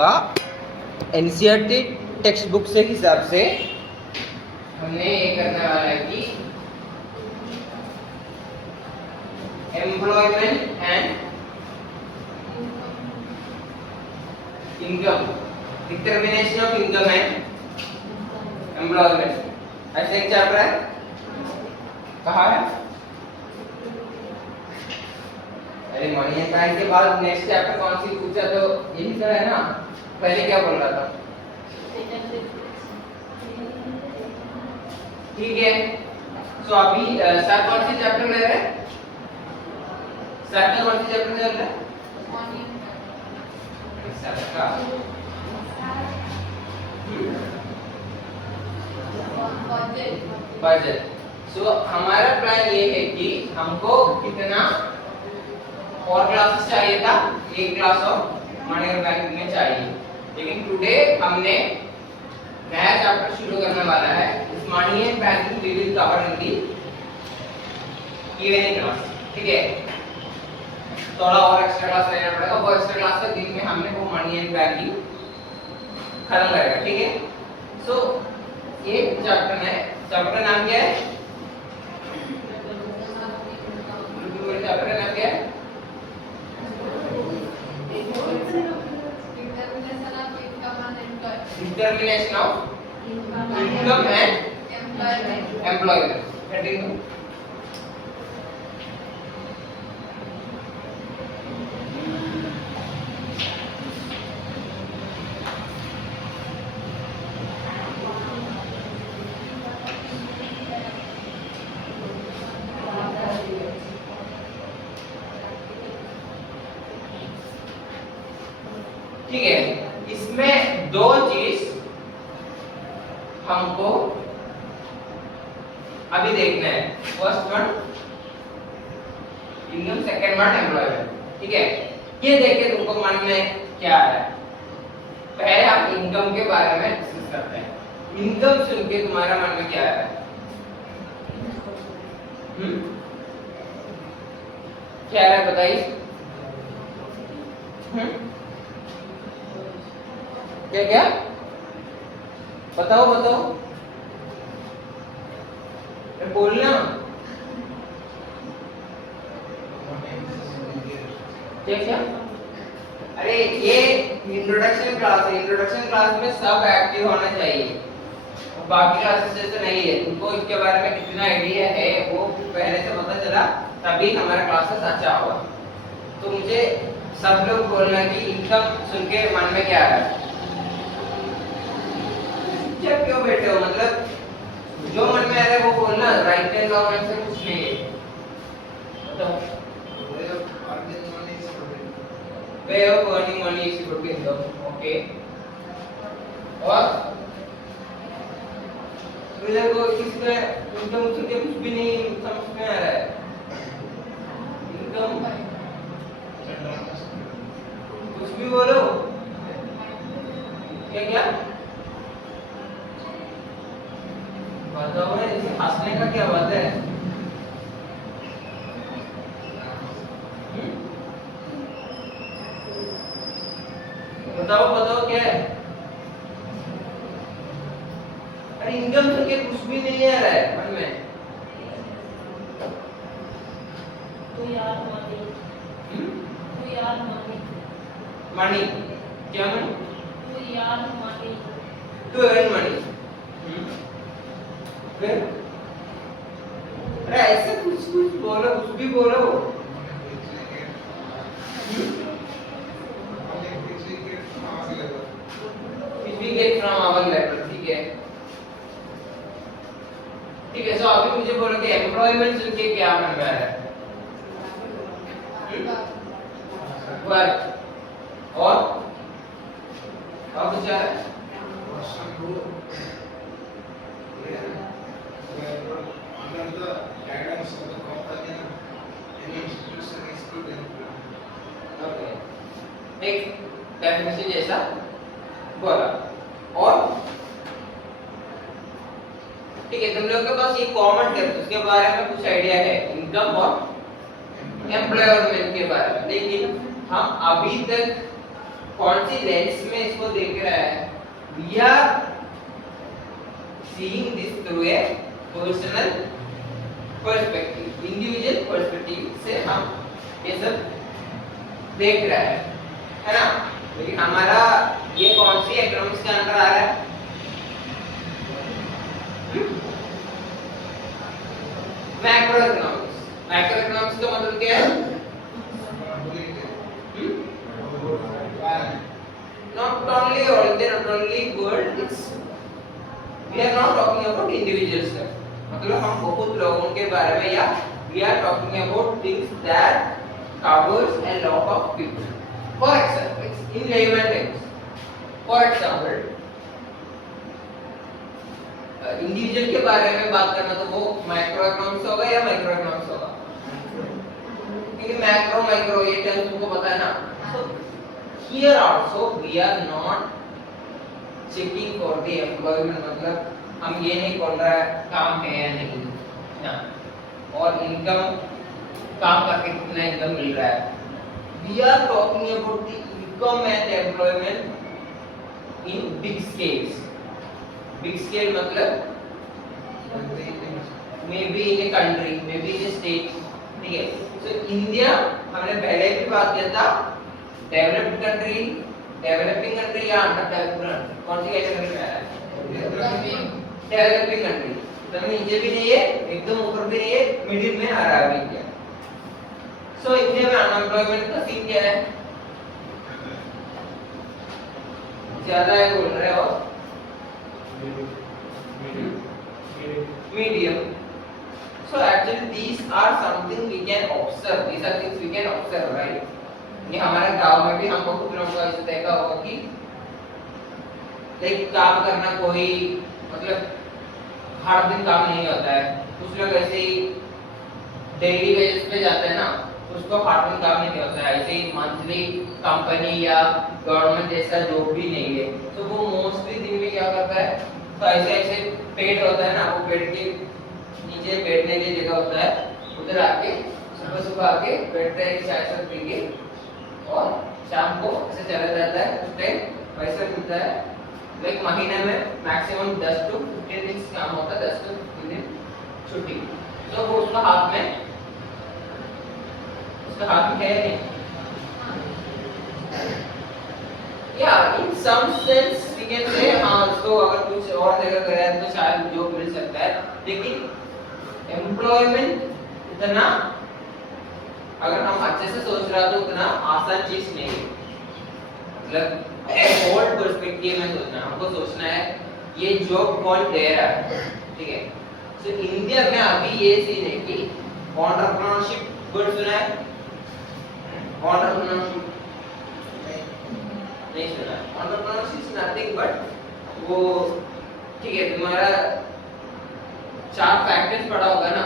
आपका NCERT text book से हिसाब से हमने ये करने वाला है कि employment and income, determination of income and employment, ऐसे एक चैप्टर है। कहाँ है? अरे मनी एंड बैंक के बाद नेक्स्ट चैप्टर कौन सी पूछा? तो यही तो है ना। पहले क्या बोल रहा था? ठीक है, तो अभी सर कौन सी चैप्टर ले रहे हैं? सर का कौन सी चैप्टर चल रहा है? सर का बजट। सो हमारा प्लान ये है कि हमको कितना और क्लासेस चाहिए था? एक क्लास और मनी और बैंक में चाहिए, लेकिन टुडे हमने नया चैप्टर शुरू करने वाला है। इस money and banking we will cover in the evening class. ठीक है, थोड़ा और एक्स्ट्रा क्लास लेना पड़ेगा। वो एक्स्ट्रा क्लास का दिन में हमने वो मनी एंड बैंकिंग खत्म करेगा। ठीक है, सो ये चैप्टर है। चैप्टर का नाम क्या है? चैप्टर का नाम क्या है? Determination of income and employment. Continue. ठीक है, इसमें दो चीज हमको अभी देखना है। First one income, second one employment. ठीक है, ये देख के तुमको मन में क्या आ रहा है? पहले आप इनकम के बारे में डिस्कस करते हैं। इनकम सुन के तुम्हारा मन में क्या आ रहा है? क्या आ रहा है बताइए? क्या क्या बताओ बताओ, बोलना। क्या क्या? अरे ये इंट्रोडक्शन क्लास है। इंट्रोडक्शन क्लास में सब एक्टिव होना चाहिए, बाकी क्लासेस जैसे नहीं है। तुमको इसके बारे में कितना आइडिया है वो पहले से पता चला, तभी हमारा क्लासेस अच्छा होगा। तो मुझे सब लोग बोलना कि इनकम सुन के मन में क्या आ रहा है? चुप क्यों बैठे हो? मतलब जो मन में आ रहा है वो बोलना। राइट एंड रॉन्ग आंसर कुछ नहीं है। बताओ। Way of earning money is equal to income. Okay, और इधर को किसमें इनकम सुन के कुछ भी नहीं समझ में आ रहा है? इनकम कुछ भी बोलो। क्या क्या बताओ ना, इसे हंसने का क्या बात है? बताओ बताओ क्या है? अरे इनकम सुन के कुछ भी नहीं आ रहा है मन में। तो यार मनी, तो यार मनी, मनी क्या? मनी तो यार मनी, टू अर्न मनी। फिर अरे ऐसे कुछ कुछ बोलो, कुछ भी बोलो। We get from our level। ठीक है, ठीक है। सो अभी मुझे बोलो कि एम्प्लॉयमेंट सुन के क्या मन में आ रहा है? वर्क। और कुछ आ रहा है? एक डेफिनेशन जैसा बोला। और ठीक है, तुम लोगों के पास ये कॉमन है, उसके बारे में कुछ आइडिया है इनकम और एम्प्लॉयमेंट के बारे में, लेकिन हम अभी तक कौन सी लेंस में इसको देख रहा है, we are seeing this through a personal perspective, individual perspective से हम ये सब देख रहा है ना। लेकिन हमारा ये कौन सी इकोनॉमिक्स के अंदर आ रहा है, मैक्रो इकोनॉमिक्स। मैक्रो इकोनॉमिक्स का मतलब क्या है, not only world, it's we are not talking about individual stuff, मतलब हम बहुत लोगों के बारे में, या we are talking about things that covers a lot of people. For example, in layman terms, for example, individual के बारे में बात करना तो वो माइक्रो इकोनॉमिक्स होगा या माइक्रो इकोनॉमिक्स होगा, क्योंकि मैक्रो माइक्रो ये टर्म तुमको पता है ना। So here also we are not checking for the employment, मतलब हम ये नहीं बोल रहा है काम है या नहीं ना, और इनकम काम करके कितना इनकम मिल रहा है। We are talking about the income and employment in big scales. Big scale मतलब maybe in a country, maybe in a state, ठीक है। So India हमने पहले भी बात किया था, डेवलप्ड कंट्री, डेवलपिंग कंट्री या अंडर डेवलप्ड कंट्री, कौन सी कैटेगरी में आ रहा है, डेवलपिंग कंट्री। तो नीचे भी नहीं है, एकदम ऊपर भी नहीं है, मिडिल में आ रहा है इंडिया। सो इंडिया में अनएम्प्लॉयमेंट का सीन क्या है, ज्यादा है बोल रहे हो, medium. So actually these are something we can observe, these are things we can observe, right? ये हमारे गांव में भी हम बहुत लोगों का ऐसा देखा होगा कि लाइक काम करना कोई मतलब हर दिन काम नहीं होता है, कुछ लोग ऐसे ही डेली बेसिस पे जाते हैं ना, उसको हर दिन काम नहीं होता है, ऐसे ही मंथली कंपनी या गवर्नमेंट जैसा जॉब भी नहीं है, तो वो मोस्टली दिन में क्या करता है, तो ऐसे ऐसे पेड़ होता है ना, वो पेड़ के नीचे बैठने की जगह होता है, उधर आके सुबह सुबह आके बैठते हैं, चाय सब पी के, और शाम को ऐसे चला जाता है, उस टाइम पैसा मिलता है। लाइक महीने में मैक्सिमम 10 to 15 दिन काम होता है, 10 to 15 दिन छुट्टी, तो वो उसका हाथ में है नहीं, या in some sense we can say हाँ उसको अगर कुछ और जगह करें तो शायद जॉब मिल सकता है, लेकिन एम्प्लॉयमेंट इतना अगर हम अच्छे से सोच रहे हो तो उतना आसान चीज नहीं है, मतलब ओल्ड पर्सपेक्टिव में सोचना, हमको सोचना है ये जॉब कौन दे रहा है, ठीक है। सो इंडिया में अभी ये सीन है कि एंटरप्रेन्योरशिप वर्ड सुना है, एंटरप्रेन्योरशिप नहीं सुना है, एंटरप्रेन्योरशिप इज नथिंग बट वो, ठीक है, तुम्हारा 4 फैक्टर्स पढ़ा होगा ना,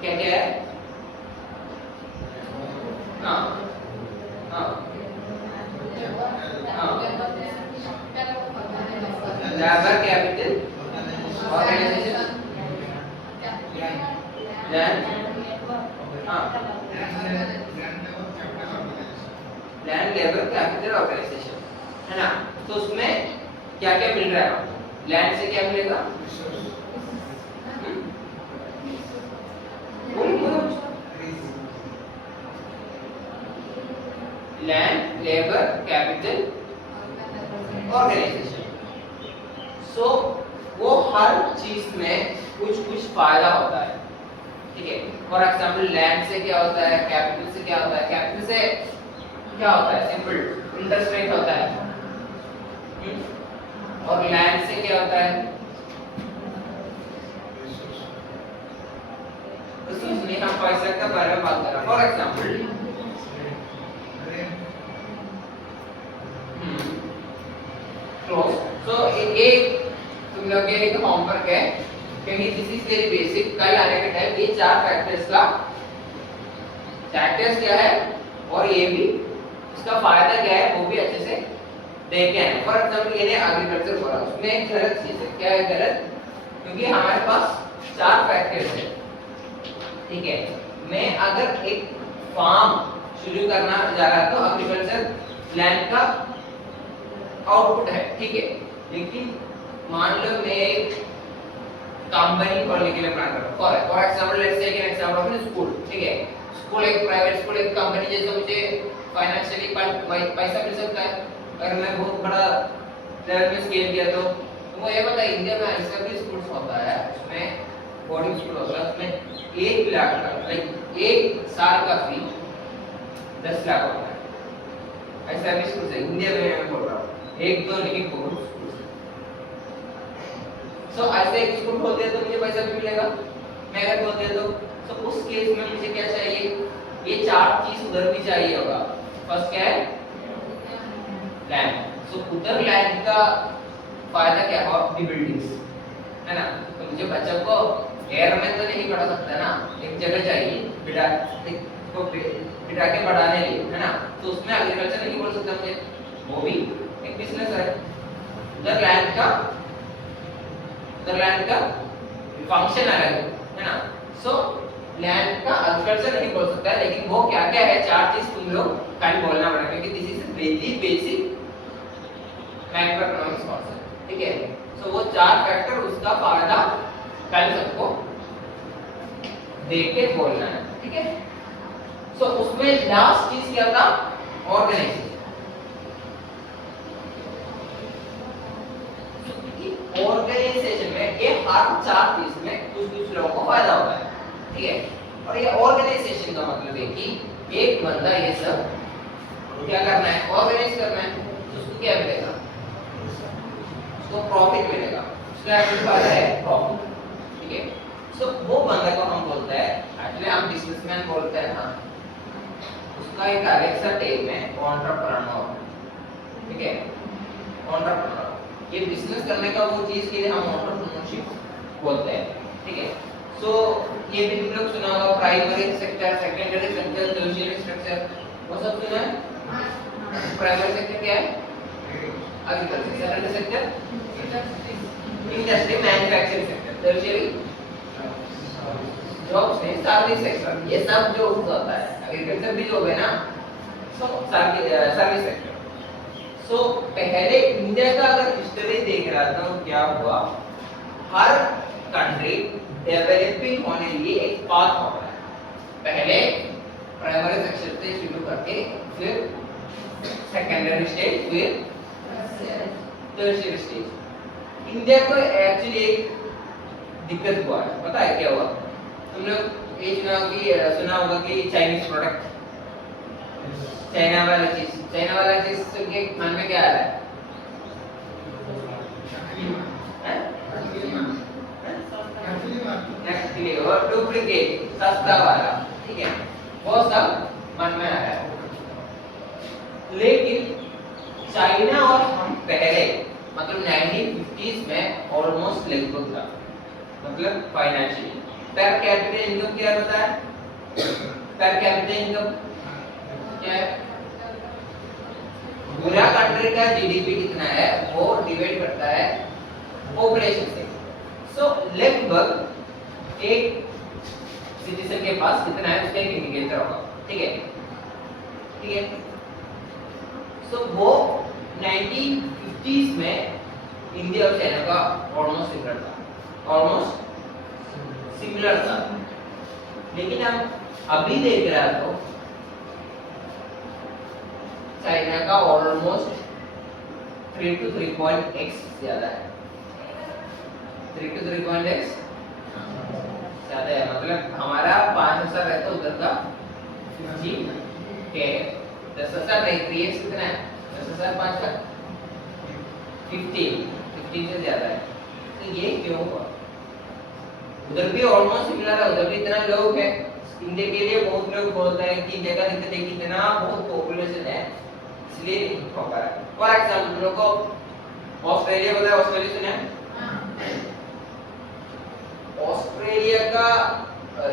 क्या क्या है, हाँ हाँ लेबर कैपिटल ऑर्गेनाइजेशन लैंड, हाँ लैंड लेबर कैपिटल ऑर्गेनाइजेशन है ना। तो उसमें क्या क्या मिल रहा है, लैंड से क्या मिलेगा, लैंड लेबर कैपिटल ऑर्गेनाइजेशन। सो वो हर चीज में कुछ कुछ फायदा होता है, ठीक है। फॉर एग्जांपल लैंड से क्या होता है, कैपिटल से क्या होता है, कैपिटल से क्या होता है, सिंपल इंटरेस्ट रेट होता है, और लैंड से क्या होता है, रिसोर्स नहीं, हम पैसे का बारे में बात कर रहे हैं। फॉर एग्जांपल सो एक तुम लोग के एक होमवर्क है, क्योंकि दिस इज वेरी बेसिक, कल आने के टाइम ये 4 फैक्टर्स का फैक्टर्स क्या है और ये भी इसका फायदा क्या है वो भी अच्छे से देख के आए। फॉर एग्जांपल ये एग्रीकल्चर बोला, उसमें एक गलत चीज है, क्या है गलत, क्योंकि हमारे पास 4 फैक्टर्स है, ठीक है। मैं अगर एक फार्म शुरू करना जा रहा तो एग्रीकल्चर लैंड का आउटपुट है, ठीक है। लेकिन मान लो मैं एक कंपनी खोलने के लिए प्लान कर रहा हूं, for example let's take an example of school, ठीक है। स्कूल एक प्राइवेट स्कूल, एक कंपनी जैसे मुझे फाइनेंशियली पैसा मिल सकता है अगर मैं बहुत बड़ा लेवल में स्केल किया तो वो ये पता है इंडिया में ऐसा भी स्कूल्स होता है, उसमें बोर्डिंग स्कूल होता है, उसमें 1 लाख का लाइक 1 साल का फी 10 लाख होता है। ऐसा भी स्कूल है इंडिया में, मैं बोल रहा हूँ एक दो नहीं बहुत स्कूल है। सो ऐसे एक स्कूल खोलते हैं तो मुझे पैसा भी मिलेगा, मैं अगर खोलते हैं तो उस केस में मुझे क्या चाहिए, ये 4 चीज उधर भी चाहिए होगा। फर्स्ट क्या है, लैंड। सो उधर लैंड का फायदा क्या है, दी बिल्डिंग्स है ना। तो मुझे बच्चों को एयर में तो नहीं पढ़ा सकता ना, एक जगह चाहिए बिठा के बढ़ाने लिए, है ना। तो उसमें एग्रीकल्चर नहीं बोल सकता मुझे, वो भी एक बिजनेस है। उधर लैंड का फंक्शन है ना। सो लैंड का एग्रीकल्चर नहीं बोल सकता, लेकिन वो क्या क्या है 4 चीज तुम लोग कल बोलना पड़ेगा, क्योंकि this is very basic macro economics concept, ठीक है। सो वो 4 फैक्टर उसका फायदा कल सबको देख के बोलना है, ठीक है। सो उसमें लास्ट चीज क्या था, ऑर्गेनाइजेशन। ऑर्गेनाइजेशन में ये हर 4 चीज में कुछ लोगों को फायदा होता है, ठीक है। और ये ऑर्गेनाइजेशन का मतलब है कि एक बंदा ये सब क्या करना है, ऑर्गेनाइज करना है, तो उसको क्या मिलेगा, उसको प्रॉफिट मिलेगा, उसका एक्चुअली फायदा है प्रॉफिट, ठीक है। सो वो बंदा को हम बोलते हैं, एक्चुअली हम बिजनेसमैन बोलते हैं ना, उसका एक अलग सा टर्म है एंटरप्रेन्योर, ठीक है। एंटरप्रेन्योर ये बिजनेस करने का वो चीज के लिए हम एंटरप्रेन्योरशिप बोलते हैं, ठीक है। सो ये भी तुम लोग सुना होगा, primary sector, secondary sector, tertiary sector, वो सब सुना है। प्राइमरी सेक्टर क्या है, agriculture. Secondary sector industry, manufacturing sector. Tertiary jobs में सर्विस सेक्टर, ये सब जो होता है, एग्रीकल्चर भी जॉब है ना, सो सर्विस सेक्टर। सो पहले इंडिया का अगर हिस्ट्री देख रहा था तो क्या हुआ, हर कंट्री डेवलपिंग होने के लिए एक पाथ होता है, पहले प्राइमरी सेक्शन से शुरू करके फिर सेकेंडरी स्टेज, फिर टर्शियरी स्टेज। इंडिया को एक्चुअली एक दिक्कत हुआ है, पता है क्या हुआ, तुम लोग ये सुना होगा कि चाइनीज प्रोडक्ट, चाइना वाला चीज के मन में क्या आ रहा है, नकली और डुप्लीकेट, सस्ता वाला, ठीक है, वो सब मन में आ रहा है। लेकिन चाइना और हम पहले मतलब 1950s में ऑलमोस्ट लगभग था, मतलब फाइनेंशियली पर कैपिटा इनकम क्या होता है, पर कैपिटा इनकम क्या है, पूरा कंट्री का जीडीपी कितना है वो डिवाइड करता है पॉपुलेशन से। सो लगभग एक सिटीजन के पास कितना है उसका एक इंडिकेटर होगा, ठीक है, ठीक है। सो वो 1950s में इंडिया और चाइना का ऑलमोस्ट सिमिलर था, लेकिन हम अभी देख रहे हैं तो चाइना का ऑलमोस्ट 3 to 3.x ज्यादा है, 3 to 3.x ज्यादा है, मतलब हमारा 5,000 रहता है, उधर का 50 के 10,000 नहीं, 3x कितना है, 10,000 5,000 15 से ज्यादा है। तो ये क्यों हुआ, उधर भी ऑलमोस्ट सिमिलर है, उधर भी इतना लोग है। इंडिया के लिए बहुत लोग बोलते हैं कि इंडिया का दिक्कत है कि इतना बहुत पॉपुलेशन है, इसलिए हो पा रहा है। फॉर एग्जांपल लोगों को ऑस्ट्रेलिया पता है, ऑस्ट्रेलिया सुना है, ऑस्ट्रेलिया का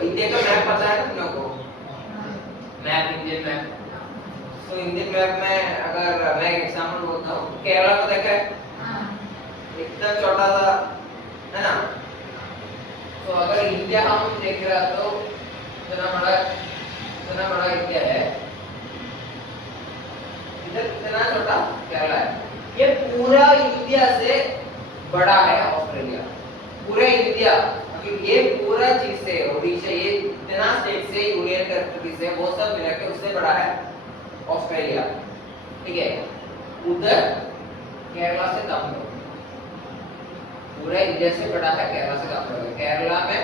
इंडिया का मैप पता है तुम लोगों को, मैप, इंडियन मैप। तो इंडियन मैप में अगर मैं एक एग्जांपल बोलता हूँ, केरला को देखा है, इतना छोटा सा है ना। तो अगर इंडिया हम देख रहा तो इतना बड़ा इंडिया है, इधर कितना छोटा केरला है। ये पूरा इंडिया से बड़ा है ऑस्ट्रेलिया, पूरा इंडिया मतलब ये पूरा चीज से ओडिशा ये इतना स्टेट से यूनियन टेरिटरी से वो सब मिला के उससे बड़ा है ऑस्ट्रेलिया, ठीक है। उधर केरला से कम लोग, पूरा इंडिया से बड़ा है, केरला से कम लोग है। केरला में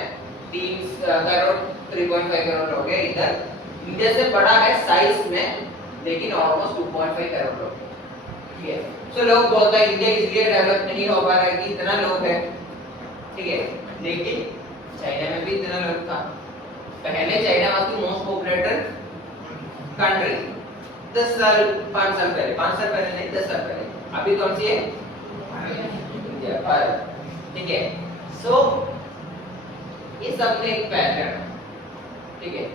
3 करोड़ 3.5 करोड़ लोग हैं, इधर इंडिया से बड़ा है साइज में लेकिन ऑलमोस्ट 2.5 करोड़ लोग, ठीक है। तो लोग बोलते हैं इंडिया इसलिए डेवलप नहीं हो पा रहा है कि इतना लोग है, ठीक है, लेकिन चाइना में भी इतना लोग था। पहले China was the most populated country 10 साल 5 साल पहले, 5 साल पहले नहीं 10 साल पहले। अभी कौन सी है? इंडिया, भारत, ठीक है। सो ये सब में एक पैटर्न, ठीक है।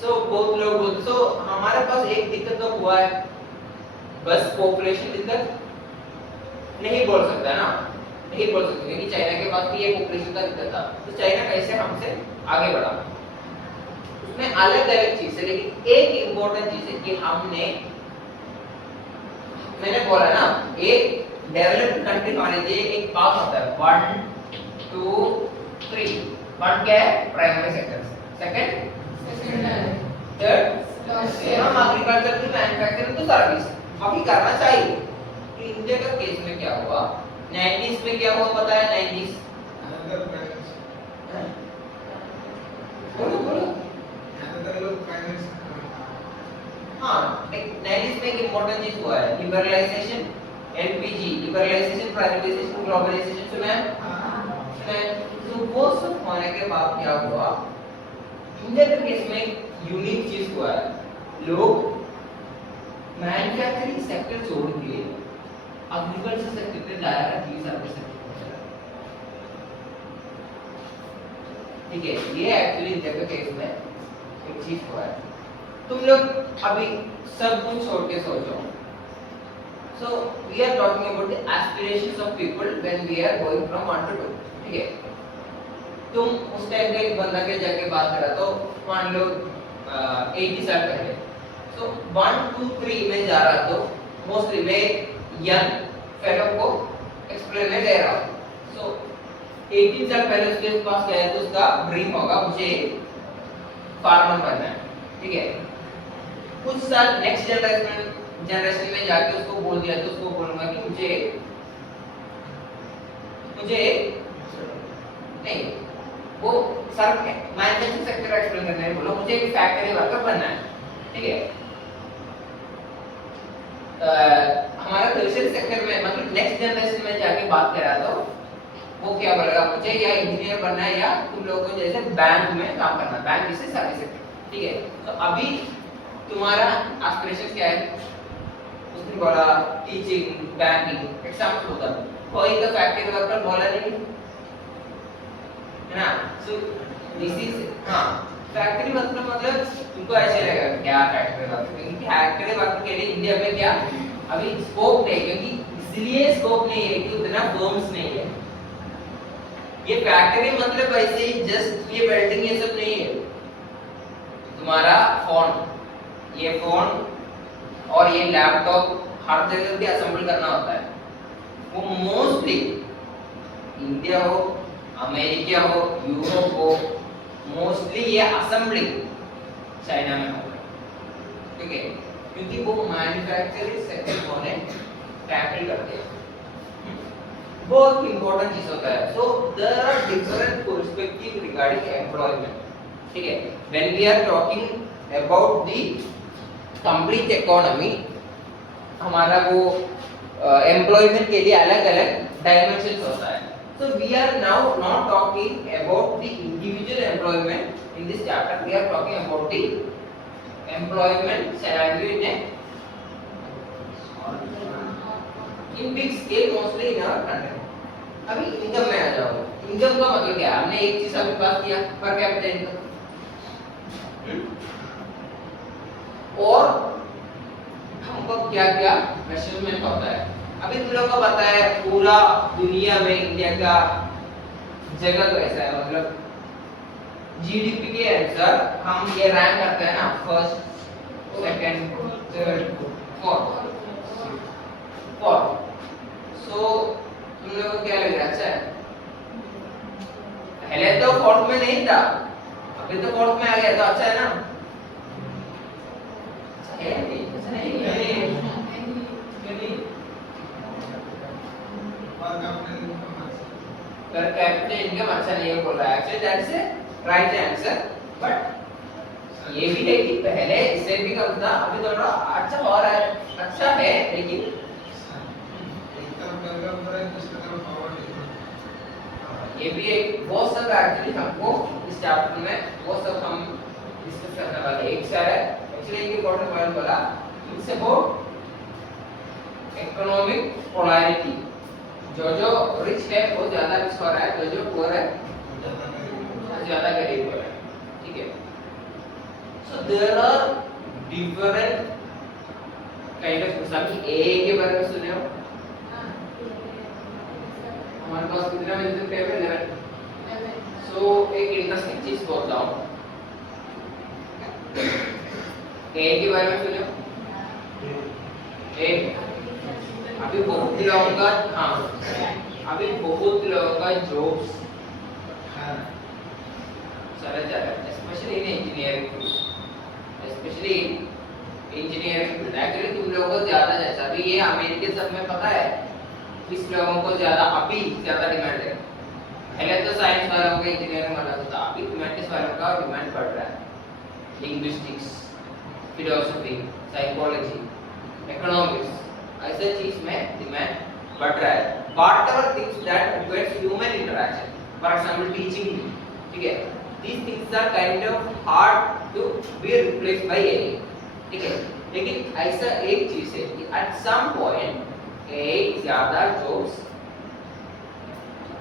सो बहुत लोग बोलते, सो हमारे पास एक दिक्कत तो हुआ है, बस पॉपुलेशन दिक्कत नहीं बोल सकता ना, नहीं बोल सकते क्योंकि चाइना के पास भी ये पॉपुलेशन का दिक्कत था। तो चाइना कैसे हमसे आगे बढ़ा, उसमें अलग अलग चीज है, लेकिन एक इम्पोर्टेंट चीज है कि हमने, मैंने बोला ना एक डेवलप्ड कंट्री होने चाहिए एक पाथ होता है 1 2 3। 1 क्या है? प्राइमरी सेक्टर, सेकंड थर्ड हम agriculture to manufacturing to service. अभी करना चाहिए कि इंडिया का केस में क्या हुआ 90s में, क्या हुआ पता है 90s? बोलो बोलो। हाँ, 90s में एक इम्पोर्टेंट चीज हुआ है, liberalisation, LPG liberalisation, privatisation, globalisation, सुना है? तो वो सब होने के बाद क्या हुआ, इंडिया के केस में यूनिक चीज हुआ है, लोग मैन्युफैक्चरिंग सेक्टर छोड़ के एग्रीकल्चर सेक्टर पे डायरेक्टली सर्विस सेक्टर, ठीक है। ये एक्चुअली इंडिया के केस में एक चीज हुआ है। तुम लोग अभी सब कुछ छोड़ के सोचो, so we are talking about the aspirations of people when we are going from 1 to 2, ठीक है। तुम उस टाइम पे एक बंदा के जाके बात करा तो मान लो 80 साल पहले, so 1 2 3 में जा रहा तो मोस्टली मैं यंग फेलो को एक्सप्लेन में दे रहा हूँ। so 18 साल पहले उसके पास क्या है तो उसका ड्रीम होगा मुझे फार्मर बनना है, ठीक है। कुछ साल नेक्स्ट जनरेशन में जाके उसको बोल दिया तो उसको बोलूंगा कि मुझे नहीं, वो सर मैन्युफैक्चरिंग सेक्टर एक्सप्लेन करने में बोलो मुझे एक फैक्ट्री वर्कर बनना है, ठीक है। हमारा टर्शियरी सेक्टर में मतलब नेक्स्ट जनरेशन में जाके बात करा तो वो क्या बोलेगा मुझे या इंजीनियर बनना है या तुम लोगों को जैसे बैंक में काम करना, बैंक जैसे सर्विस सेक्टर, ठीक है। तो अभी तुम्हारा एस्पिरेशन क्या है? उसने बोला टीचिंग, बैंकिंग, एग्जाम्पल होता है, कोई तो फैक्ट्री वर्कर बोला नहीं है ना। सो दिस इज हाँ फैक्ट्री वर्कर मतलब तुमको ऐसे लगेगा क्या फैक्ट्री वर्कर, क्योंकि फैक्ट्री वर्कर के लिए इंडिया में क्या अभी स्कोप नहीं, क्योंकि इसलिए स्कोप नहीं है कि उतना फर्म्स नहीं है। ये फैक्ट्री मतलब ऐसे ही जस्ट ये बिल्डिंग ये सब नहीं है, तुम्हारा फोन, ये फोन और ये लैपटॉप हर जगह पे असेंबल करना होता है। वो मोस्टली इंडिया हो, अमेरिका हो, यूरोप हो, मोस्टली ये असेंबलिंग चाइना में होता है, ठीक है, क्योंकि वो मैन्युफैक्चरिंग सेक्टर होने टैकल करते हैं। बहुत इंपॉर्टेंट चीज होता है। So there are different perspective regarding employment, ठीक है। When we are talking about the complete economy, हमारा वो एम्प्लॉयमेंट के लिए अलग अलग डायमेंशंस होता है। So we are now not talking about the individual employment in this chapter. We are talking about the employment scenario in big scale, mostly in our country. अभी income में आ जाओ। इनकम का मतलब क्या है? हमने एक चीज अभी बात किया पर कैपिटा इनकम, और हमको क्या क्या मेजरमेंट होता है। अभी तुम लोगों को पता है पूरा दुनिया में इंडिया का जगह कैसा है, मतलब जीडीपी के अनुसार हम ये रैंक करते हैं ना, first, second, third, fourth. Fourth. So तुम लोगों को क्या लग रहा है? अच्छा है, पहले तो फोर्थ में नहीं था, अभी तो फोर्थ में आ गया, तो अच्छा है ना? अच्छा है नहीं? अच्छा नहीं पर कैपिटल इनकम अच्छा नहीं है बोल रहा है। Actually that's a right answer, but ये भी है कि पहले इससे भी कम था, अभी थोड़ा अच्छा हो रहा है, अच्छा है, लेकिन ये भी एक वो सब एक्चुअली हमको इस चैप्टर में वो सब हम डिस्कस करने वाले हैं। एक सर है एक्चुअली एक इंपॉर्टेंट पॉइंट बोला, इट्स अबाउट इकोनॉमिक पोलैरिटी। जो रिच है वो ज्यादा रिच हो रहा है, जो पुअर है ज्यादा गरीब हो रहा है, ठीक है? So there are different kind of society. A के बारे में सुने हो? हमारे पास कितना मिलते थे? 11। सो एक इंटरेस्टिंग चीज बोलता हूँ, ए के बारे में सुने हो? ए अभी बहुत लोगों का, हाँ अभी बहुत लोगों का जॉब्स चला जा रहा है, specially in engineering field, specially engineering field. Actually तुम लोगों को ज्यादा जैसा अभी ये अमेरिका सब में पता है किस लोगों को ज्यादा अभी ज्यादा डिमांड है। पहले तो साइंस वालों का, इंजीनियरिंग वालों का था, अभी ह्यूमैनिटीज वालों का डिमांड बढ़ रहा है। लिंग्विस्टिक्स, फिलोसफी, साइकोलॉजी, इकोनॉमिक्स, ऐसे चीज में डिमांड बढ़ रहा है। whatever things that requires human interaction, for example teaching, ठीक है, these things are kind of hard to be replaced by AI, ठीक है? लेकिन ऐसा एक चीज है कि at some point AI ज्यादा jobs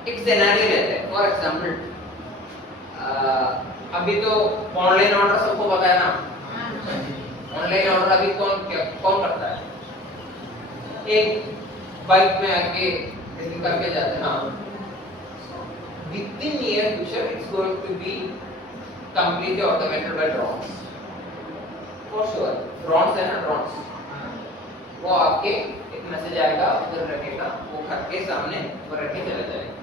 एक सिनेरियो रहता है। फॉर एग्जांपल अभी तो ऑनलाइन ऑर्डर सबको पता है ना? ऑनलाइन ऑर्डर अभी कौन करता है? एक बाइक में आके करके जाते हैं, हाँ। Within near future, it's going to be completely automated by drones, for sure. Drones है ना, drones, वो आपके एक मैसेज आएगा, उधर रखेगा, वो घर के सामने वो रख के चला जाएगा।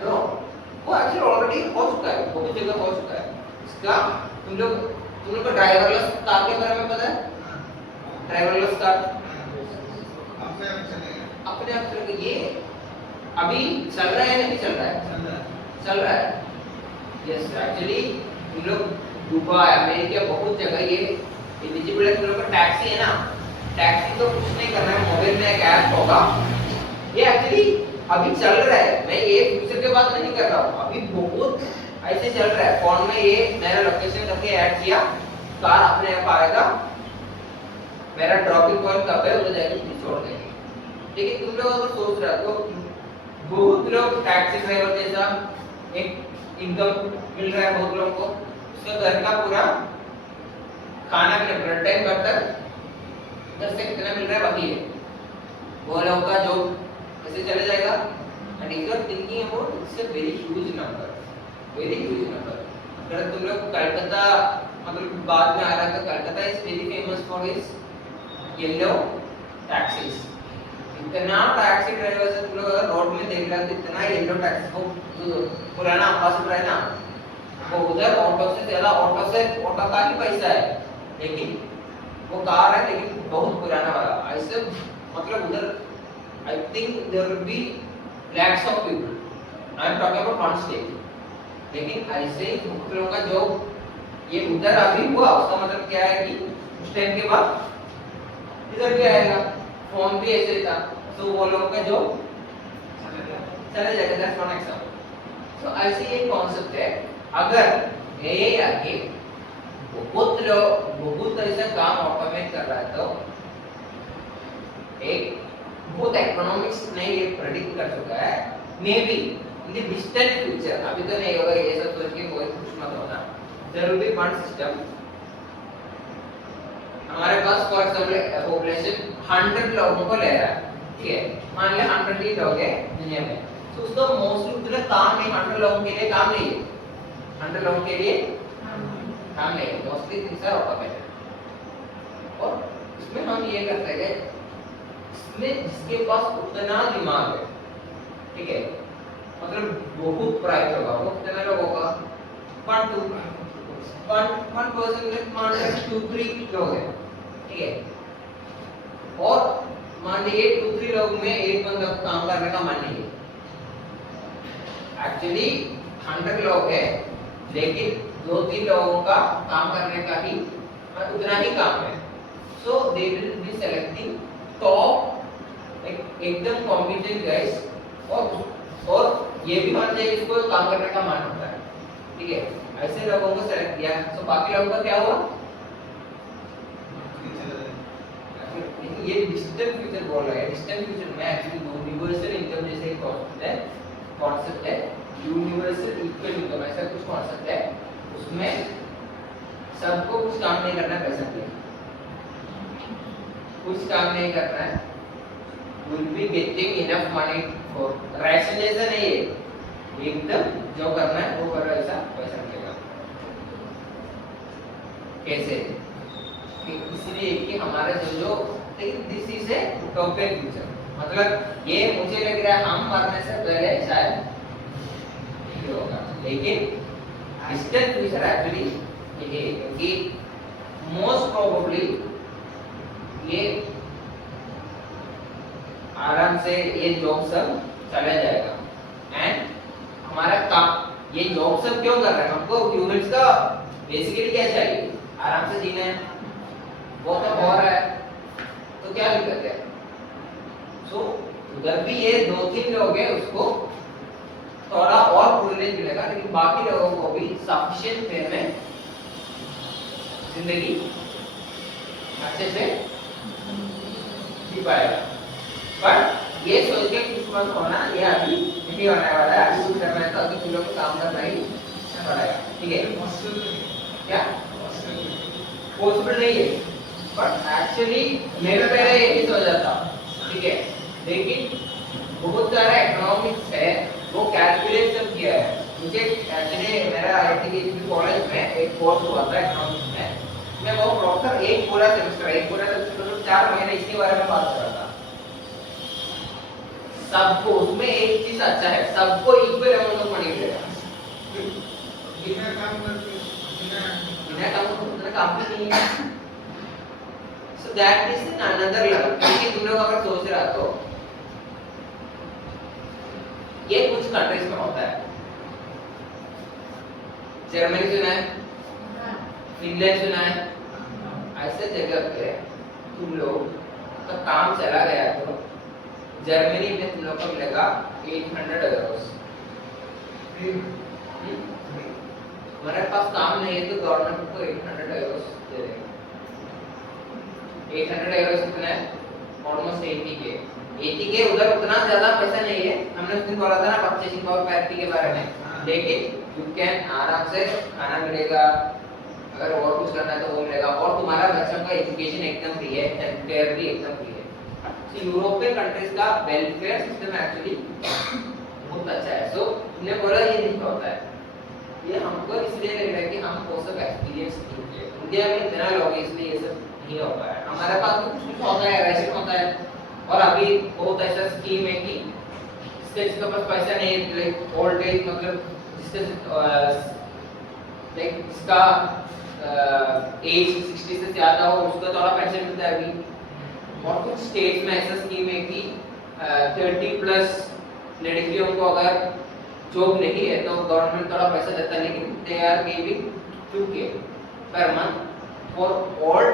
ड्रोन वो एक्चुअली ऑलरेडी हो चुका है, बहुत जगह हो चुका है। इसका तुम लोग को ड्राइवरलेस कार के बारे में पता है? ड्राइवरलेस कार अपने आप चलेगा। ये अभी चल रहा है नहीं चल रहा है? चल रहा है। यस, एक्चुअली तुम लोग दुबई, अमेरिका, बहुत जगह ये एलिजिबल है। तुम लोग का टैक्सी है ना, टैक्सी तो कुछ नहीं करना है, मोबाइल में एक ऐप होगा, ये एक्चुअली अभी चल रहा है। मैं ये फ्यूचर के बात नहीं कर रहा हूँ, अभी बहुत ऐसे चल रहा है। फोन में ये मेरा लोकेशन करके ऐड किया, कार अपने आप आएगा, मेरा ड्रॉपिंग पॉइंट कब है उधर जाके छोड़ देंगे। लेकिन तुम लोग अगर सोच रहे हो तो बहुत लोग टैक्सी ड्राइवर जैसा एक इनकम मिल रहा है बहुत लोगों को, उसका घर का पूरा खाना पीना ब्रेड टाइम बर्तन घर से कितना मिल रहा है बाकी है, वो लोगों का जो ऐसे चले जाएगा। And if you are thinking about, it's a very huge number, very huge number. अगर तुम लोग कलकत्ता मतलब बाद में आ रहा है तो Calcutta is very famous for his yellow taxis. इतना टैक्सी ड्राइवर से तुम लोग अगर रोड में देख रहे हो तो इतना येलो टैक्सी, वो पुराना अम्बासडर है ना, वो उधर ऑटो से ज्यादा, ऑटो का ही पैसा है, लेकिन वो कार है लेकिन बहुत पुराना वाला। ऐसे मतलब उधर I think there will be lakhs of people, I am talking about one state. लेकिन ऐसे ही बहुत लोगों का जो ये उधर अभी हुआ, उसका मतलब क्या है कि उस टाइम के बाद इधर भी आएगा। फोन भी ऐसे था, तो वो लोग का जो चले जाएगा। That's one example. तो ऐसे ये कॉन्सेप्ट है, अगर एआई आके बहुत ऐसा काम ऑटोमेट कर रहा है तो एक बहुत इकोनॉमिक्स ने ये प्रेडिक्ट कर चुका है, may be in the distant future, अभी तो नहीं होगा ये सब सोच के कोई खुश मत होना, there will be one system. हमारे पास फॉर एग्जांपल पॉपुलेशन 100 लोगों को ले रहा है, ठीक है, मान लिया 100 ही लोग हैं दुनिया में, तो उसका मोस्टली उतना काम नहीं, 100 लोगों के लिए काम नहीं है, 100 लोगों के लिए काम नहीं है, मोस्टली थिंग्स आर ऑटोमेटेड। और इसमें हम ये करते हैं इसमें जिसके पास उतना दिमाग है, ठीक है, मतलब बहुत प्राइस होगा, वो कितने लोगों का 1 पर्सन मान लीजिए 2-3 लोग हैं, ठीक है, और मान लीजिए 2-3 लोग में एक बंदा काम करने का मन नहीं है, एक्चुअली 100 लोग हैं लेकिन 2-3 लोगों का काम करने का ही उतना ही काम है, so they will be selecting top एकदम कॉम्पिटेंट गाइस, और ये भी होना चाहिए इसको काम करने का मन होता है, ठीक है, ऐसे लोगों को सेलेक्ट किया, सो बाकी लोगों का क्या हुआ, ये डिजिटल फ्यूचर बोल रहा है, डिजिटल फ्यूचर में एक्चुअली यूनिवर्सल इनकम जैसे एक कॉन्सेप्ट है, यूनिवर्सल इक्वल इनकम ऐसा कुछ कॉन्सेप्ट है, उसमें सबको कुछ काम नहीं करना है पैसा के लिए, कुछ काम नहीं करना है, will be getting enough money for ration जैसा नहीं है, एकदम जो करना है वो करो, ऐसा पैसा मिलेगा, कैसे, इसलिए कि हमारा जो this is a topic future, मतलब ये मुझे लग रहा है हम मरने से पहले शायद नहीं होगा, लेकिन डिजिटल फ्यूचर एक्चुअली ये है, क्योंकि मोस्ट प्रोबेबली ये आराम से ये जॉब सब चला जाएगा, एंड हमारा काम ये जॉब सब क्यों कर रहे हैं, हमको ह्यूमंस का बेसिकली क्या चाहिए, आराम से जीना है, वो तो हो रहा है, तो क्या दिक्कत है, सो उधर भी ये 2-3 लोग हैं उसको थोड़ा और प्रिविलेज मिलेगा, लेकिन बाकी लोगों को भी सफिशिएंट वे में जिंदगी अच्छे से जी पाएगा, पर ये सोच के कुछ मत होना, ये अभी नहीं होने वाला है, अभी कुछ करना है तो अभी तुम लोग को काम करना ही पड़ेगा, ठीक है, क्या पॉसिबल नहीं है, बट एक्चुअली मेरे पहले यही सोचा था, ठीक है, लेकिन बहुत सारा इकोनॉमिक्स है वो कैलकुलेशन किया है, मुझे एक्चुअली मेरा आईआईटी के कॉलेज में एक कोर्स हुआ था इकोनॉमिक्स में, मैं वो प्रॉपर एक पूरा सेमेस्टर मतलब 4 महीने इसके बारे में बात कर रहा था, सबको उसमें एक चीज अच्छा है, सबको इक्वल अमाउंट ऑफ मनी मिलेगा, बिना काम करके काम भी नहीं है, so that is an another level, क्योंकि तुम लोग अगर सोच रहे हो तो ये कुछ कंट्रीज में होता है, जर्मनी सुना है, फिनलैंड सुना है, ऐसे जगह पे तुम लोग का काम चला गया तो जर्मनी में तुम लोग को मिलेगा 800 यूरोस, हमारे पास काम नहीं है तो गवर्नमेंट को 800 यूरोस दे देगा, 800 यूरोस कितना है, ऑलमोस्ट 80 के, उधर उतना ज्यादा पैसा नहीं है, हमने उस दिन बोला था ना परचेसिंग पावर पैरिटी के बारे में, लेकिन यू कैन आराम से खाना मिलेगा, अगर और कुछ करना है तो वो मिलेगा, और तुम्हारा बच्चों का एजुकेशन एकदम फ्री है, हेल्थ भी एकदम फ्री है, तो यूरोपियन कंट्रीज का वेलफेयर सिस्टम एक्चुअली बहुत अच्छा है, सो तुमने बोला ये नहीं होता है, ये हमको इसलिए लग रहा है कि हम वो सब एक्सपीरियंस नहीं किए, इंडिया में इतना लोग इसलिए ये सब नहीं हो पाया, हमारे पास तो कुछ होता है, रेशन होता है, और अभी बहुत ऐसा स्कीम है कि जिसके पास पैसा नहीं है, लाइक ओल्ड एज, मतलब लाइक जिसका एज 60 से ज्यादा हो उसको थोड़ा पेंशन मिलता है अभी, और कुछ स्टेट्स में ऐसा स्कीम है कि 30+ लड़कियों को अगर जॉब नहीं है तो गवर्नमेंट थोड़ा पैसा देता है, लेकिन they are giving 2K per month for all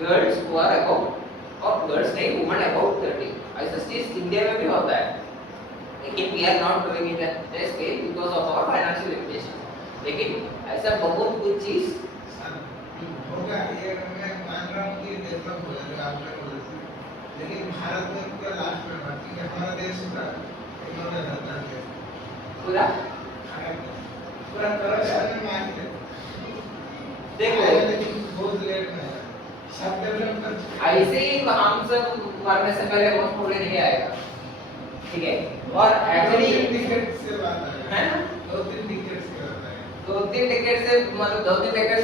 girls who are above, और गर्ल्स नहीं वुमेन अबव 30, ऐसा चीज इंडिया में भी होता है, लेकिन we are not doing it at this way because of our financial limitation, लेकिन ऐसा बहुत कुछ चीज होगा, ये मैं मान रहा हूँ कि डेवलप हो जाएगा आपने बोला, लेकिन भारत में पूरा लास्ट में बाकी है, हमारा देश पूरा इन्होंने रहता है पूरा करप्शन में मान के देखो, लेकिन बहुत लेट में है, सब डेवलप कर ऐसे ही हम सब मरने से पहले बहुत थोड़े नहीं आएगा, ठीक है, और एक्चुअली टिकट से बात है ना, 2-3 टिकट से होता है, 2-3 टिकट से, मतलब 2-3 टिकट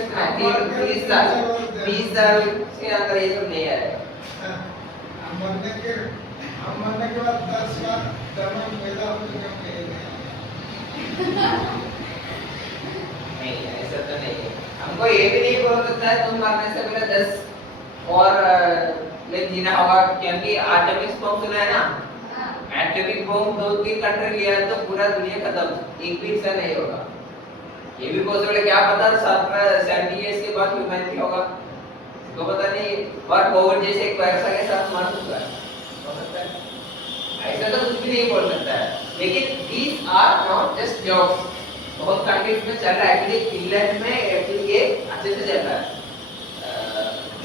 20 साल के अंदर ये सब नहीं आएगा, हम मरने के बाद 10 बार जन्म पैदा हो चुके हैं नहीं ऐसा तो नहीं है। हमको ये भी नहीं बोल सकता है तुम मरने से पहले 10 और ले जीना होगा, क्योंकि एटॉमिक बम सुना है ना, एटॉमिक बम 2-3 कंट्री लिया तो पूरा दुनिया खत्म, एक भी इंसान नहीं होगा। ये भी पॉसिबल है, क्या पता 70 इयर्स के बाद ह्यूमैनिटी होगा, तो पता नहीं। और कोविड जैसे एक वायरस के साथ मर चुका है, हो सकता है। ऐसा तो कुछ भी नहीं बोल सकता है। लेकिन these are not just jokes, बहुत कंट्रीज में चल रहा है। एक्चुअली फिनलैंड में एक्चुअली ये अच्छे से चल रहा है।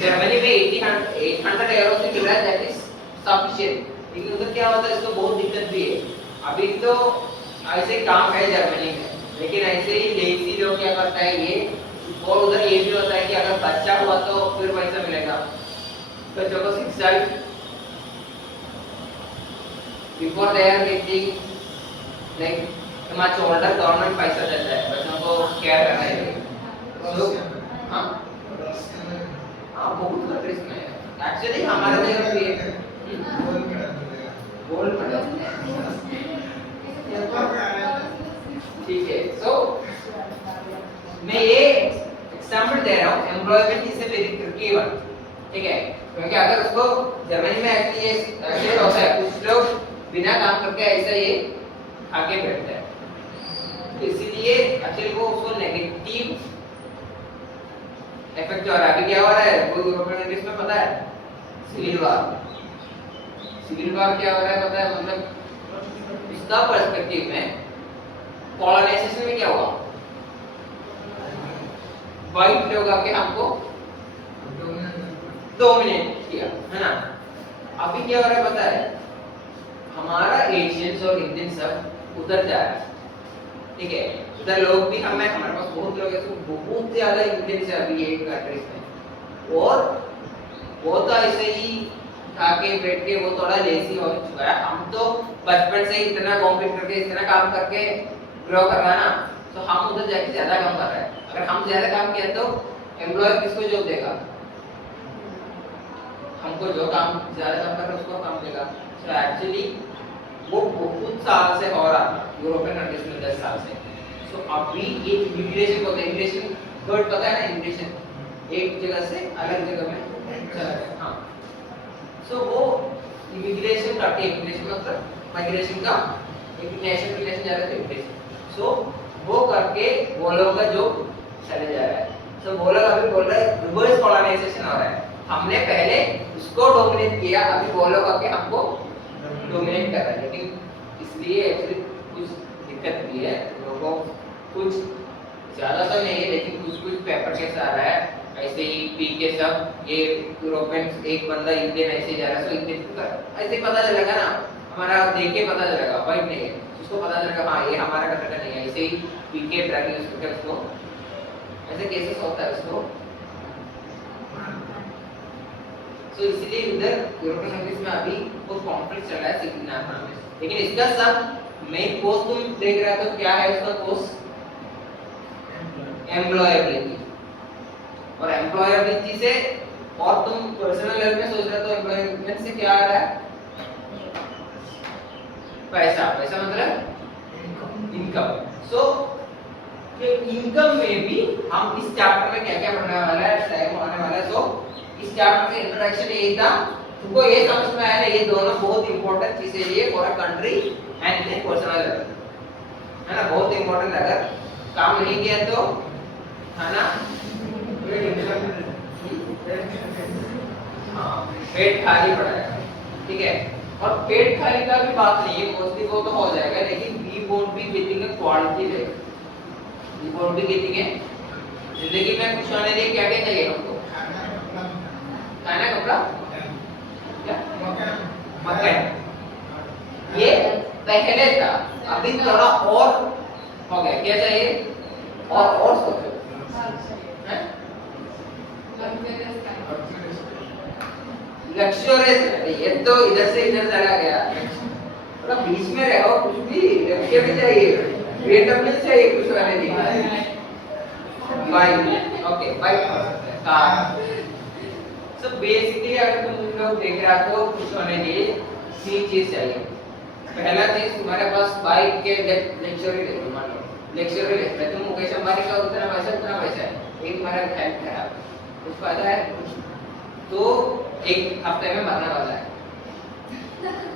जर्मनी में 800 यूरो से मिल रहा है, दैट इज सफिशिएंट। लेकिन उधर क्या होता है, इसको बहुत दिक्कत भी है। अभी तो ऐसे काम है जर्मनी में, लेकिन ऐसे ही लेजी लोग क्या करता है ये, और उधर ये भी होता है कि अगर बच्चा हुआ तो फिर पैसा मिलेगा बच्चों को 6 साल before they are getting like much older, government पैसा देता है बच्चों को केयर करने के लिए। तो हां बहुत कंट्रीज में एक्चुअली हमारे जगह पे गोल्ड मेडल ठीक है। सो मैं ये एग्जांपल दे रहा हूँ, employment is a very tricky one, ठीक है, क्योंकि अगर उसको जर्मनी में ऐसे होता है, कुछ लोग बिना काम करके ऐसा ये आगे बैठते हैं, तो इसीलिए एक्चुअली वो उसको नेगेटिव इफेक्ट हो रहा है। अभी क्या हो रहा है, वो यूरोपियन कंट्रीज में पता है सिविल वार क्या हो रहा है पता है, मतलब इसका पर्सपेक्टिव में कॉलोनाइजेशन में क्या हुआ, वाइट लोग आके हमको डोमिनेट किया, है ना। अभी क्या हो रहा है पता है, हमारा एशियंस और इंडियन सब उधर जा रहा है, ठीक है। उधर लोग भी हमें, हमारे पास बहुत लोग हैं, बहुत ज्यादा इंडियन से अभी ये कंट्रीज में, और वो तो ऐसे ही खाके बैठ के वो थोड़ा लेजी हो चुका है। हम तो बचपन से इतना कॉम्पीट करके इतना काम करके ग्रो कर रहा है ना, तो हम उधर जाके ज्यादा काम कर रहे हैं। अगर हम ज्यादा काम किया तो एम्प्लॉयर किसको जॉब देगा, हमको जो काम ज्यादा काम कर रहा है उसको काम देगा। तो एक्चुअली वो बहुत साल से हो रहा है यूरोपियन कंट्रीज में, 10 साल से। सो अभी ये इमिग्रेशन को, इमिग्रेशन वर्ड पता है ना, इमिग्रेशन एक जगह से अलग जगह में चला गया, हाँ। सो वो इमिग्रेशन करके, इमिग्रेशन मतलब माइग्रेशन का, एक नेशन टू नेशन जा रहा है इमिग्रेशन, सो वो करके वो लोग का जो चले जा रहा है। सो वो लोग अभी बोल रहे हैं रिवर्स कॉलोनाइजेशन हो रहा है, हमने पहले उसको डोमिनेट किया, अभी वो लोग आके हमको डोमिनेट कर रहा है। लेकिन इसलिए एक्चुअली कुछ दिक्कत भी है लोगों को, कुछ ज्यादा तो नहीं है लेकिन कुछ पेपर केस आ रहा है ऐसे ही पी के सब, ये यूरोपियन एक बंदा इंडियन ऐसे जा रहा है, सो इंडियन ऐसे पता चलेगा ना, हमारा देख के पता चलेगा, वाइट नहीं है, उसको पता चलेगा हाँ ये हमारा कंट्री का नहीं है, ऐसे ही पी के ड्रग यूज करके उसको ऐसे केसेस होता है उसको। सो इसलिए इधर यूरोपियन कंट्रीज में अभी बहुत कॉन्फ्लिक्ट चल रहा है सिग्नाफा में। लेकिन इसका सब मेन कोर्स तुम देख रहे हो तो क्या है उसका कोर्स, एम्प्लॉयबिलिटी। और एम्प्लॉयबिलिटी से, और तुम पर्सनल लेवल में सोच रहे हो तो एम्प्लॉयमेंट से क्या आ रहा है, पैसा, पैसा मतलब इनकम। सो ये इनकम में भी हम इस चैप्टर में क्या क्या पढ़ने वाला है, टाइम होने वाला है। सो इस चैप्टर में इंट्रोडक्शन यही था, तुमको ये समझ में आया ना, ये दोनों बहुत इंपॉर्टेंट चीजें ये for a country and in personal level, है ना, बहुत इंपॉर्टेंट। अगर काम नहीं किया तो है ना, हाँ पेट खाली पड़ा है, ठीक है। और पेट खाली का भी बात नहीं है, मोस्टली वो तो हो जाएगा, लेकिन we won't be getting a quality life, we won't be getting a, जिंदगी में खुश होने के लिए क्या क्या चाहिए हमको, खाना कपड़ा क्या मकान, ये पहले था, अभी थोड़ा और हो गया, क्या चाहिए और सोचो, लक्ष्योरेस, ये तो इधर से इधर चला गया, थोड़ा बीच में रहो, कुछ भी लक्ष्य भी चाहिए, क्रिएटिवनेस चाहिए कुछ होने के लिए। Bike, okay bike car. So basically अगर तुम लोग देख रहा तो कुछ होने के लिए 3 चीज चाहिए। पहला चीज तुम्हारे पास बाइक के लेक्चर ही देखो, मान लो लेक्चर ही लेते तुम मुकेश अंबानी का उतना पैसा है, एक तुम्हारा हेल्थ खराब, कुछ फायदा है? तो एक हफ्ते में मरने वाला है,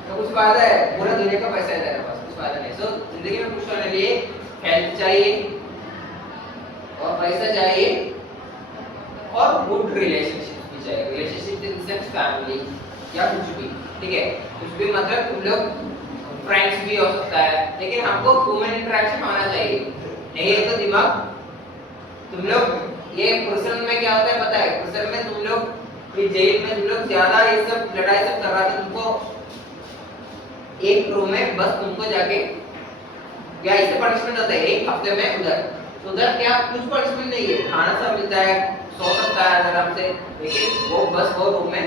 तो कुछ फायदा है? पूरा दुनिया का पैसा है तेरे पास, कुछ फायदा नहीं। सो जिंदगी में खुश होने के लिए हेल्थ चाहिए और पैसा चाहिए और गुड रिलेशनशिप भी चाहिए। रिलेशनशिप इन सेंस फैमिली या कुछ भी, ठीक है, कुछ भी मतलब तुम लोग फ्रेंड्स भी हो सकता है, लेकिन हमको ह्यूमन इंटरेक्शन होना चाहिए। नहीं है तो दिमाग तुम लोग ये प्रोसेस में क्या होता है पता है? प्रोसेस में तुम लोग ये जेल में तुम लोग ज्यादा ये सब लड़ाई सब कर रहा था, तुमको एक रूम में बस तुमको जाके क्या इससे पनिशमेंट होता है एक हफ्ते में उधर क्या कुछ पनिशमेंट नहीं है, खाना सब मिलता है, सो सकता है आराम से, लेकिन वो रूम में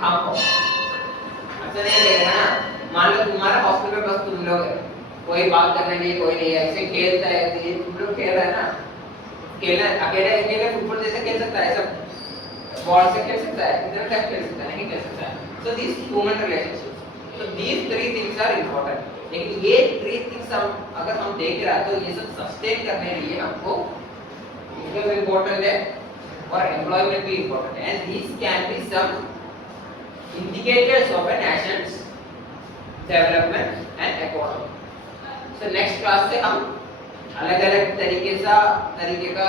हमको अच्छा नहीं लगेगा ना। मान लो तुम्हारा हॉस्टल में बस तुम लोग है, कोई बात करने के लिए कोई नहीं है, ऐसे खेलता है, ये तुम लोग खेल रहे हैं ना, खेलना अकेले फुटबॉल जैसे खेल सकता है, सब बॉल से खेल सकता है, इधर टैप खेल सकता है, नहीं खेल सकता है। So this human relationship, so these 3 things are important. लेकिन ये 3 थिंग्स हम अगर हम देख रहा तो ये सब सस्टेन करने के लिए हमको इनकम इंपॉर्टेंट है और एम्प्लॉयमेंट भी इंपॉर्टेंट है, and this can be some indicators of a nation's development and economy. So next class से हम अलग-अलग तरीके का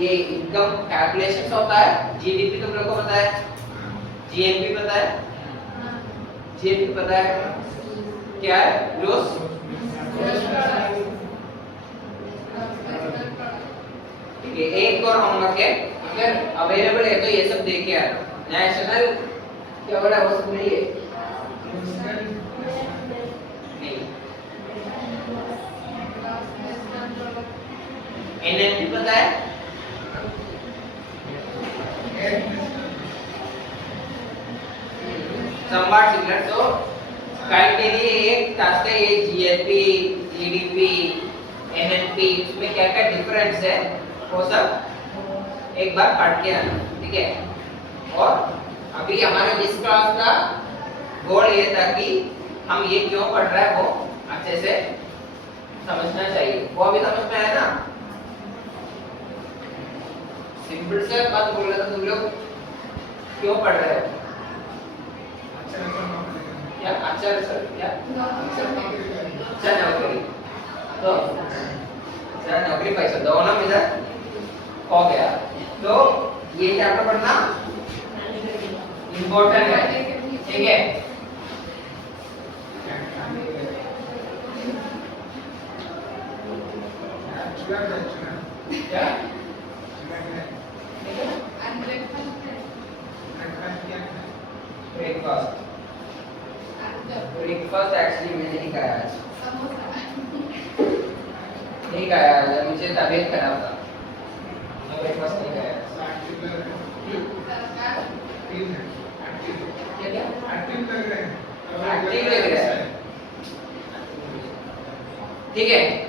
ये इनकम कैलकुलेशंस होता है, जीडीपी तुम लोगों को पता है, जीएनपी पता है, जीएनपी पता है क्या है? ग्रोस ठीक है, एक और होमवर्क है, अगर अवेलेबल है तो ये सब देख के आना। नेशनल क्या बोला वो सब नहीं है, नहीं एनएनपी पता है? संवाद सिग्नल। तो कल के लिए एक टास्क है ये जीएनपी, जीडीपी, एनएनपी, इसमें क्या क्या डिफरेंस है वो सब एक बार पढ़ के आना, ठीक है। और अभी हमारे इस क्लास का गोल ये था कि हम ये क्यों पढ़ रहे हैं वो अच्छे से समझना चाहिए, वो अभी समझ में आया ना? सिंपल से बात बोल रहा था, तुम लोग क्यों पढ़ रहे हो? क्या अच्छा रिजल्ट, क्या अच्छा नौकरी, तो अच्छा नौकरी पैसा दोनों इधर हो गया, तो ये चैप्टर पढ़ना इम्पोर्टेंट है, ठीक है। क्या ब्रेकफास्ट एक्चुअली मैंने नहीं खाया आज, नहीं खाया आज, मुझे तबीयत खराब था, मैं ब्रेकफास्ट नहीं खाया। एक्टिव लग रहा है, ठीक है।